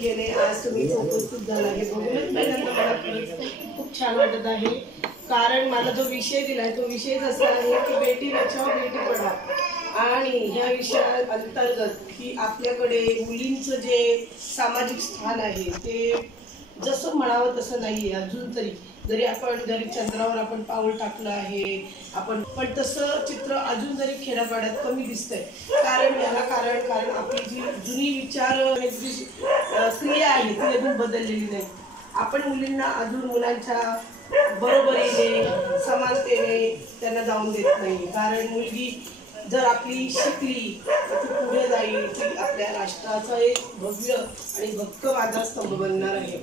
संख्येने आज तुम्ही उपस्थित झाला आहे बघूनच पहिल्यांदा मला खूप छान वाटत आहे। कारण मला जो विषय दिलाय तो विषयच असा आहे की बेटी बचाओ बेटी पढाओ आणि ह्या विषया अंतर्गत की आपल्याकडे मुलींचं जे सामाजिक स्थान आहे ते जसं म्हणावं तसं नाहीये अजून तरी। जरी चंद्रावर आपण पाऊल टाकलं आहे आपण पण तसं चित्र अजून जरी खेड्यापाड्यात कमी दिसतंय। कारण आपली जी जुनी विचार जी क्रिया आहे ती अजून बदललेली नाही। आपण मुलींना अजून मुलांच्या बरोबरीने समानतेने त्यांना जाऊन देत नाही। कारण मुलगी जर आपली शिकली तर ती पुढे जाईल, ती आपल्या राष्ट्राचा एक भव्य आणि भक्कम आधारस्तंभ बनणार आहे।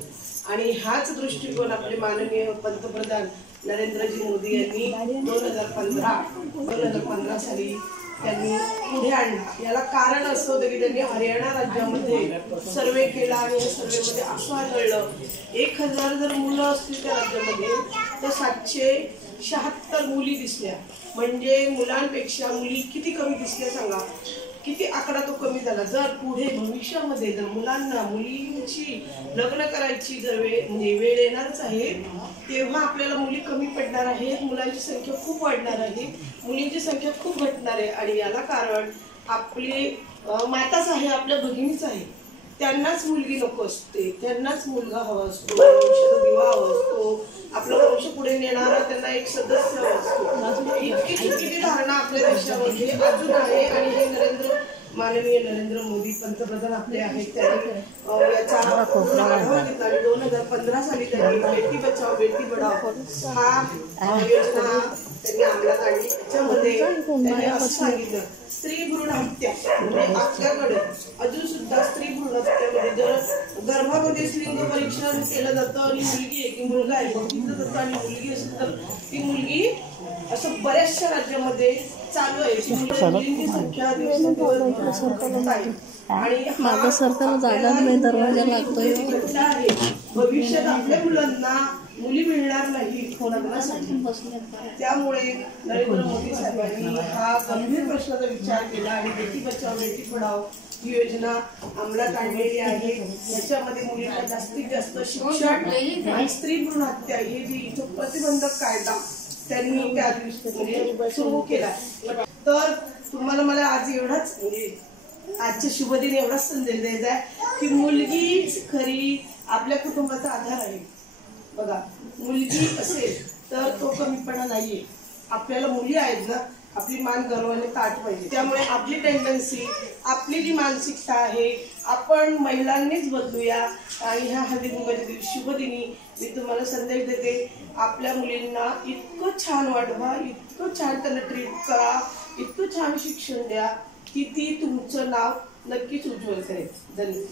आणि हाच दृष्टिकोन आपले माननीय पंतप्रधान नरेंद्रजी मोदी यांनी 2015 साली त्यांनी पुढे आणला। याला कारण असं होतं की त्यांनी हरियाणा राज्यामध्ये सर्वे केला आणि या सर्वेमध्ये असं आढळलं 1000 जर मुलं असतील त्या राज्यामध्ये तर 776 मुली दिसल्या। म्हणजे मुलांपेक्षा मुली किती कमी दिसल्या सांगा, किती आकडा तो कमी झाला। जर पुढे भविष्यामध्ये जर मुलांना मुलींची लग्न करायची जर वेळ येणारच आहे तेव्हा आपल्याला मुली कमी पडणार आहेत, मुलांची संख्या खूप वाढणार आहे, मुलींची संख्या खूप घटणार आहे। आणि याला कारण आपली माताच आहे, आपल्या भगिनीच आहे। त्यांनाच मुलगी नको असते, त्यांनाच मुलगा हवा असतो, वंशाचा दिवा हवा असतो, आपलं वंश पुढे नेणारा त्यांना एक सदस्य हवा असतो। इतकी चुकीची धारणा आपल्या देशामध्ये अजून आहे। आणि हे माननीय नरेंद्र मोदी पंतप्रधान आपले आहेत त्यांनी याचा आढावा घेतला आणि 2015 साली त्यांनी बेटी बचाओ बेटी पढाओ हा योजना त्यांनी अंमलात आणली। त्याच्यामध्ये त्यांनी असं सांगितलं स्त्री भ्रूण हत्या म्हणजे आपल्याकडे अजून सुद्धा स्त्री भ्रूण हत्यामध्ये जर गर्भामध्ये लिंग परीक्षण केलं जातं आणि मुलगी आहे की मुलगा आहे बघितलं जातं आणि मुलगी असेल तर ती मुलगी असं बऱ्याचशा राज्यामध्ये चालू आहे। मुलींची संख्या आणि माझ्या सरकारला जागा नाही, दरवाजा लागतोय। भविष्यात आपल्या मुलांना मुली मिळणार नाही लग्नासाठी। त्यामुळे नरेंद्र मोदी साहेबांनी हा गंभीर प्रश्नाचा विचार केला आणि बेटी बचाओ बेटी पढाओ ही योजना अंमलात आणलेली आहे। याच्यामध्ये मुलींना जास्तीत जास्त शिक्षण आणि स्त्री भ्रूण हत्या हे जी प्रतिबंधक कायदा त्यांनी त्या दिवशी सुरू केला। तर तुम्हाला मला आज एवढाच आजच्या शुभदिन एवढाच संदेश द्यायचा आहे की मुलगीच खरी आपल्या कुटुंबाचा आधार आहे। बघा मुलगी असेल तर तो कमीपणा नाहीये, आपल्याला मुली आहेत ना, आपली मान गर्वाने ताट पाहिजे। त्यामुळे आपली टेंडन्सी आपली जी मानसिकता आहे आपण महिलांनीच बदलूया। आणि ह्या हळदी कुंकवाच्या शुभदिनी मी तुम्हाला संदेश देते आपल्या मुलींना इतकं छान वाढवा, इतकं छान त्यांना ट्रीट करा, इतकं छान शिक्षण द्या की ती तुमचं नाव नक्कीच उज्ज्वल करेल। धन्यवाद।